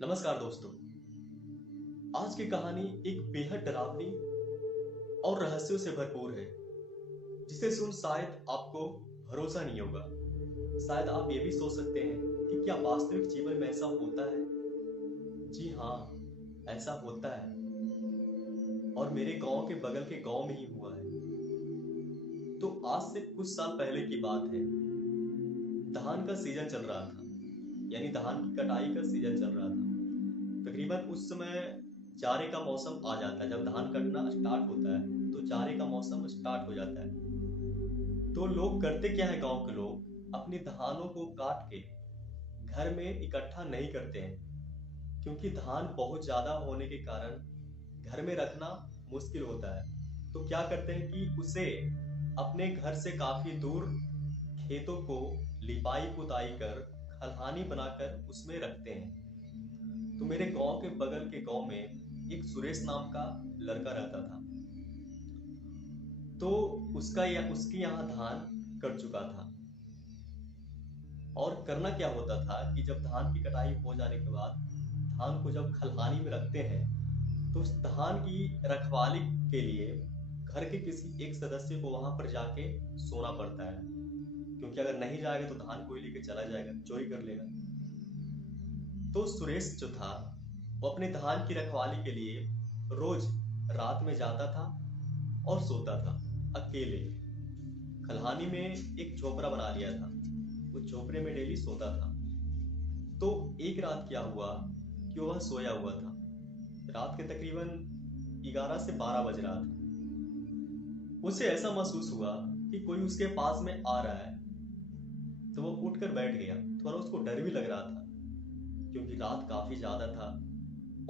नमस्कार दोस्तों। आज की कहानी एक बेहद डरावनी और रहस्यों से भरपूर है, जिसे सुन शायद आपको भरोसा नहीं होगा। शायद आप ये भी सोच सकते हैं कि क्या वास्तविक जीवन में ऐसा होता है। जी हाँ, ऐसा होता है और मेरे गांव के बगल के गांव में ही हुआ है। तो आज से कुछ साल पहले की बात है। धान का सीजन चल रहा था, यानी धान की कटाई का सीजन चल रहा था। तकरीबन उस समय जाड़े का मौसम आ जाता है। जब धान कटना स्टार्ट होता है तो जाड़े का मौसम स्टार्ट हो जाता है। तो लोग करते क्या है, गांव के लोग अपनी धानों को काट के घर में इकट्ठा नहीं करते हैं, क्योंकि धान बहुत ज्यादा होने के कारण घर में रखना मुश्किल होता है। तो क्या करते हैं कि उसे अपने घर से काफी दूर खेतों को लिपाई पुताई कर खलहानी बनाकर उसमें रखते हैं। तो मेरे गांव के बगल के गांव में एक सुरेश नाम का लड़का रहता था। तो उसका या उसके यहाँ धान कट चुका था। और करना क्या होता था कि जब धान की कटाई हो जाने के बाद धान को जब खलहानी में रखते हैं, तो उस धान की रखवाली के लिए घर के किसी एक सदस्य को वहां पर जाके सोना पड़ता है, क्योंकि अगर नहीं जाएगा तो धान कोई लेके चला जाएगा, चोरी कर लेगा। तो सुरेश जो था वो अपने धान की रखवाली के लिए रोज रात में जाता था और सोता था अकेले। खलहानी में एक झोपड़ा बना लिया था, उस झोपड़े में डेली सोता था। तो एक रात क्या हुआ कि वह सोया हुआ था। रात के तकरीबन 11 से 12 बज रहा था। उसे ऐसा महसूस हुआ कि कोई उसके पास में आ रहा है। तो वो उठकर बैठ गया। थोड़ा उसको डर भी लग रहा था, क्योंकि रात काफी ज्यादा था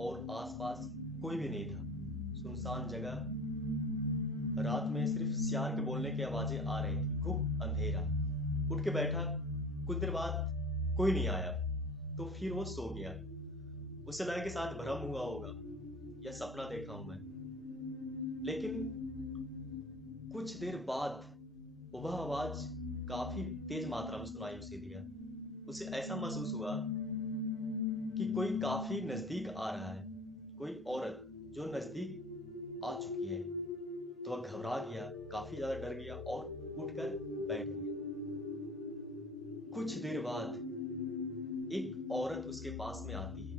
और आसपास कोई भी नहीं था। सुनसान जगह, रात में सिर्फ सियार के बोलने की आवाजें आ रही थी, खूब अंधेरा। उठ के बैठा, कुछ देर बाद कोई नहीं आया तो फिर वो सो गया। उसे लगा कि शायद भ्रम हुआ होगा या सपना देखा हूं मैं। लेकिन कुछ देर बाद वह आवाज काफी तेज मात्रा में सुनाई उसे दिया। उसे ऐसा महसूस हुआ कि कोई काफी नजदीक आ रहा है, कोई औरत जो नजदीक आ चुकी है। तो वह घबरा गया, काफी ज्यादा डर गया और उठकर बैठ गया। कुछ देर बाद एक औरत उसके पास में आती है,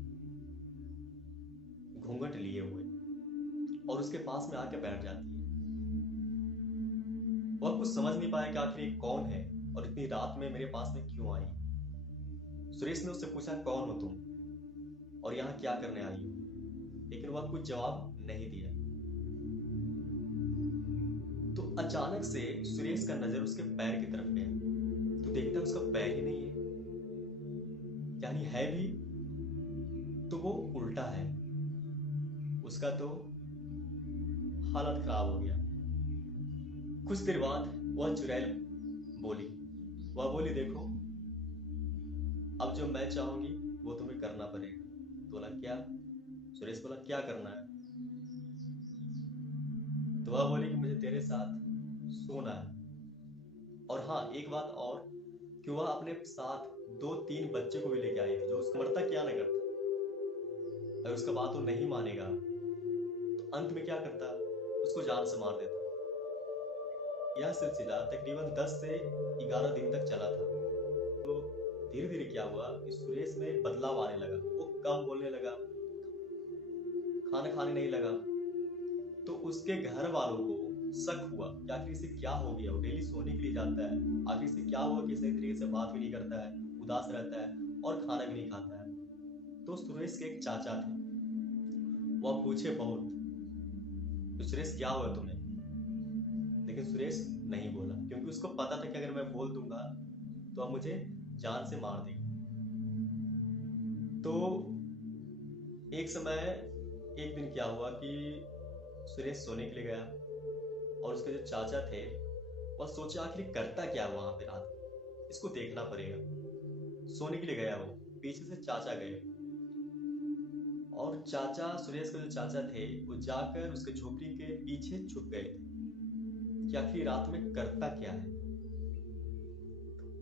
घूंघट लिए हुए, और उसके पास में आके बैठ जाती है। वह कुछ समझ नहीं पाया कि आखिर ये कौन है और इतनी रात में मेरे पास में क्यों आई। सुरेश ने उससे पूछा, कौन हो तुम और यहाँ क्या करने आई हो? लेकिन वह कुछ जवाब नहीं दिया। तो अचानक से सुरेश का नजर उसके पैर की तरफ गया। तो देखता है उसका पैर ही नहीं है, यानी है भी तो वो उल्टा है। उसका तो हालत खराब हो गया। कुछ देर बाद वह चुड़ैल बोली। वह बोली, देखो अब जो मैं चाहूंगी वो तुम्हें करना पड़ेगा। तो बोला, क्या? सुरेश बोला, क्या करना है? तो वह बोली कि मुझे तेरे साथ सोना है। और हाँ, एक बात और, कि वह अपने साथ 2-3 बच्चे को भी लेके आई थी, जो उसको मरता क्या ना करता। अगर उसका बात वो नहीं मानेगा तो अंत में क्या करता, उसको जान से मार देता। यह सिलसिला तकरीबन 10 से 11 दिन तक चला था। तो धीरे धीरे क्या हुआ कि सुरेश में बदलाव आने लगा। वो कम बोलने लगा, खाना खाने नहीं लगा। तो उसके घर वालों को शक हुआ कि आखिर इसे क्या हो गया। वो डेली सोने के लिए जाता है, आखिर इसे क्या हुआ कि सही तरीके से बात भी नहीं करता है, उदास रहता है और खाना भी नहीं खाता है। तो सुरेश के एक चाचा थे, वह पूछे बहुत, तो सुरेश क्या हुआ तुम्हें? लेकिन सुरेश नहीं बोला, क्योंकि उसको पता था कि अगर मैं बोल दूंगा तो अब मुझे जान से मार देगा। तो एक समय, एक दिन क्या हुआ कि सुरेश सोने के लिए गया और उसके जो चाचा थे वह सोचे आखिर करता क्या वहां पे रात में, इसको देखना पड़ेगा। सोने के लिए गया, वो पीछे से चाचा गए और चाचा, सुरेश के जो चाचा थे, वो जाकर उसके झोपड़ी के पीछे छुप गए थे कि आखिर रात में करता क्या है।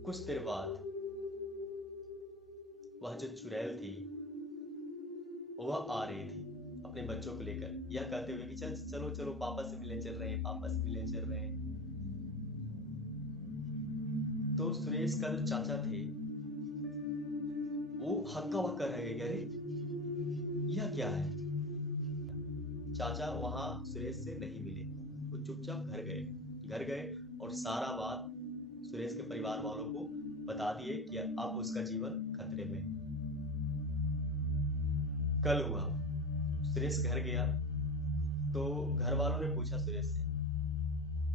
कुछ देर बाद वह जो चुड़ैल थी वह आ रही थी अपने बच्चों को लेकर, यह कहते हुए कि चल चलो चलो पापा से मिलने चल रहे हैं, पापा से मिलने चल रहे हैं। तो सुरेश का जो चाचा थे वो हक्का बक्का रह गए, अरे यह क्या है। चाचा वहां सुरेश से नहीं मिले, वो चुपचाप घर गए और सारा बात सुरेश के परिवार वालों को बता दिए कि अब उसका जीवन खतरे में। कल हुआ, सुरेश घर गया तो घर वालों ने पूछा सुरेश से,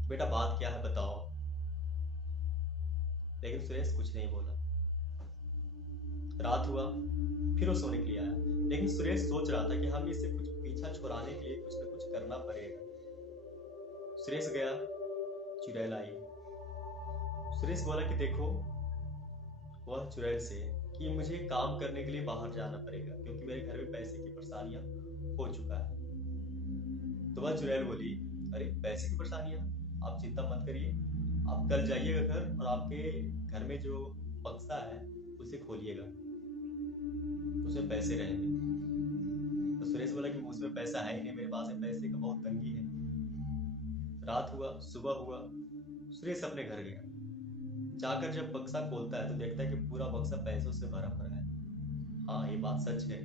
बेटा बात क्या है बताओ। लेकिन सुरेश कुछ नहीं बोला। रात हुआ, फिर वो सोने के लिए आया, लेकिन सुरेश सोच रहा था कि हम इससे कुछ पीछा छुड़ाने के लिए कुछ न कुछ करना पड़ेगा। सुरेश गया, चुड़ैल आई। सुरेश बोला कि देखो, वह चुड़ैल से कि मुझे काम करने के लिए बाहर जाना पड़ेगा क्योंकि मेरे घर में पैसे की परेशानियां हो चुका है। तो वह चुड़ैल बोली, अरे पैसे की परेशानियां, आप चिंता मत करिए, आप कल जाइएगा घर और आपके घर में जो बक्सा है उसे खोलिएगा, उसमें पैसे रहेंगे। तो सुरेश बोला कि उसमें पैसा है ही नहीं, मेरे पास में पैसे का बहुत तंगी है। रात हुआ, सुबह हुआ, सुरेश अपने घर गया। जाकर जब बक्सा खोलता है तो देखता है कि पूरा बक्सा पैसों से भरा पड़ा है। हाँ, ये बात सच है,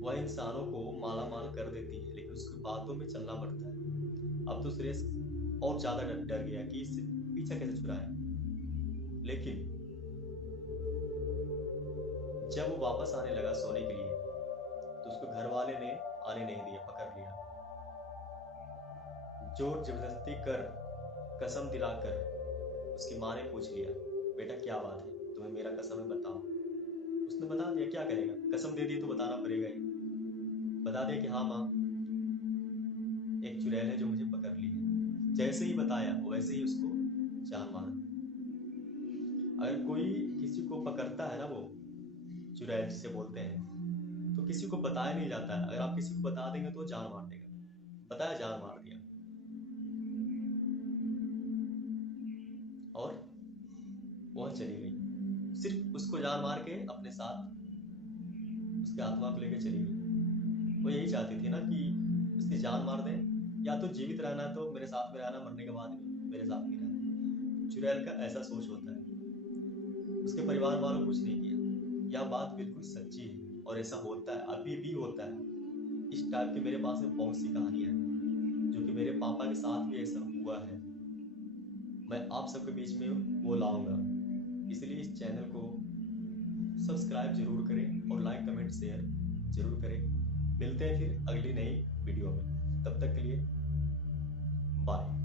वह इंसानों को माला माल कर देती है, लेकिन उसकी बातों में चलना पड़ता है। अब तो सुरेश और ज्यादा डर गया कि इससे पीछा कैसे छुड़ाए। लेकिन जब वो वापस आने लगा सोने के लिए तो उसको घर वाले ने आने नहीं दिया, पकड़ लिया। जोर जबरदस्ती कर, कसम दिलाकर उसकी माँ ने पूछ लिया, बेटा क्या बात है, तुम्हें मेरा कसम है बताओ। उसने बता दिया, क्या करेगा, कसम दे दी तो बताना पड़ेगा ही। बता दिया कि हाँ माँ, एक चुड़ैल है जो मुझे पकड़ ली है। जैसे ही बताया वैसे ही उसको जान मारा। अगर कोई किसी को पकड़ता है ना, वो चुड़ैल जिसे बोलते हैं, तो किसी को बताया नहीं जाता है। अगर आप किसी को बता देंगे तो जान मार देगा। बताया, जान मार दिया। और वह चली गई, सिर्फ उसको जान मार के अपने साथ उसके आत्मा को लेकर चली गई। वो यही चाहती थी ना कि उसकी जान मार दें, या तो जीवित रहना है तो मेरे साथ में रहना, मरने के बाद भी मेरे साथ नहीं रहना। चुड़ैल का ऐसा सोच होता है। उसके परिवार वालों कुछ नहीं किया। यह बात बिल्कुल सच्ची है और ऐसा होता है, अभी भी होता है। इस टाइप के मेरे पास में बहुत सी कहानियां हैं जो कि मेरे पापा के साथ भी ऐसा हुआ है। मैं आप सबके बीच में वो लाऊंगा, इसलिए इस चैनल को सब्सक्राइब जरूर करें और लाइक कमेंट शेयर जरूर करें। मिलते हैं फिर अगली नई वीडियो में, तब तक के लिए बाय।